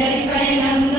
Jadi pelayanan